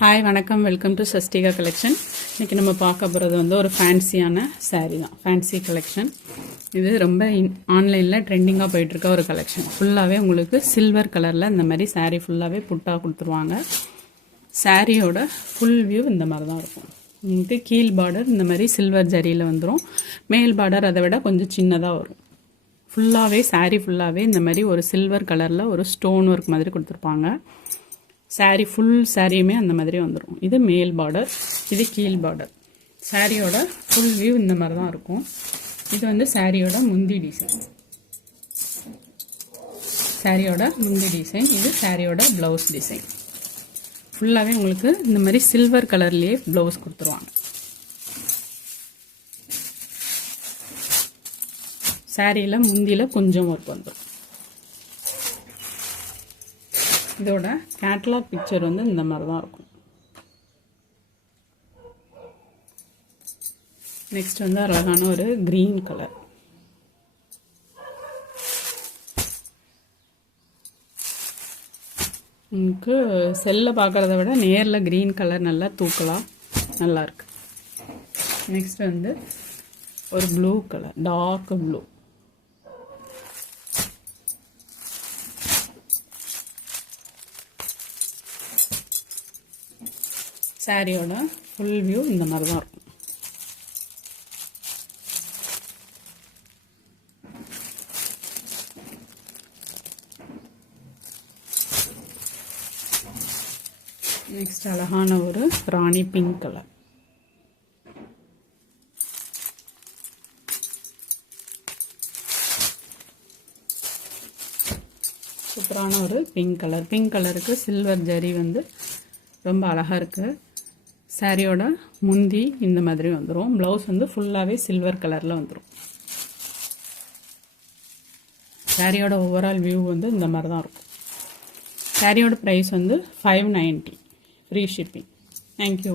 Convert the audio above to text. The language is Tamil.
ஹாய் வணக்கம், வெல்கம் டு சஸ்டிகா கலெக்ஷன். இன்றைக்கி நம்ம பார்க்க போகிறது வந்து ஒரு ஃபேன்சியான சாரீ தான், ஃபேன்சி கலெக்ஷன். இது ரொம்ப ஆன்லைனில் ட்ரெண்டிங்காக போயிட்டுருக்க ஒரு கலெக்ஷன். ஃபுல்லாகவே உங்களுக்கு சில்வர் கலரில் இந்த மாதிரி சாரீ ஃபுல்லாகவே புட்டாக கொடுத்துருவாங்க. சாரியோட ஃபுல் வியூ இந்த மாதிரி தான் இருக்கும். இது கீழ் பார்டர் இந்த மாதிரி சில்வர் ஜரியில் வந்துடும். மேல் பார்டர் அதை விட கொஞ்சம் சின்னதாக வரும். ஃபுல்லாகவே சாரீ ஃபுல்லாகவே இந்த மாதிரி ஒரு சில்வர் கலரில் ஒரு ஸ்டோன் ஒர்க் மாதிரி கொடுத்துருப்பாங்க. சாரீ ஃபுல் சாரியுமே அந்த மாதிரி வந்துடும். இது மேல் பார்டர், இது கீழ் பார்டர். சாரியோட ஃபுல் வியூ இந்த மாதிரி தான் இருக்கும். இது வந்து சாரியோட முந்தி டிசைன். சாரியோட முந்தி டிசைன். இது சாரியோட ப்ளவுஸ் டிசைன். ஃபுல்லாகவே உங்களுக்கு இந்த மாதிரி சில்வர் கலர்லேயே ப்ளவுஸ் கொடுத்துருவாங்க. சாரியில் முந்தியில் கொஞ்சம் ஒர்க் வந்துடும். இதோட கேட்லாக் பிக்சர் வந்து இந்த மாதிரி தான் இருக்கும். நெக்ஸ்ட் வந்து அழகான ஒரு கிரீன் கலர். உங்களுக்கு செல்லில் பார்க்குறத விட நேரில் கிரீன் கலர் நல்லா தூக்கலாம், நல்லாயிருக்கு. நெக்ஸ்ட் வந்து ஒரு ப்ளூ கலர், டார்க் ப்ளூ. சாரியோட ஃபுல் வியூ இந்த மாதிரி தான் இருக்கும். நெக்ஸ்ட் அழகான ஒரு ராணி பிங்க் கலர். சூப்பரான ஒரு பிங்க் கலர். பிங்க் கலருக்கு சில்வர் ஜரி வந்து ரொம்ப அழகாக இருக்குது. சாரியோட முந்தி இந்த மாதிரி வந்துடும். ப்ளவுஸ் வந்து ஃபுல்லாகவே சில்வர் கலரில் வந்துடும். சாரியோட ஓவரால் வியூ வந்து இந்த மாதிரி தான் இருக்கும். சாரியோட ப்ரைஸ் வந்து 590, ஃப்ரீ ஷிப்பிங். தேங்க்யூ.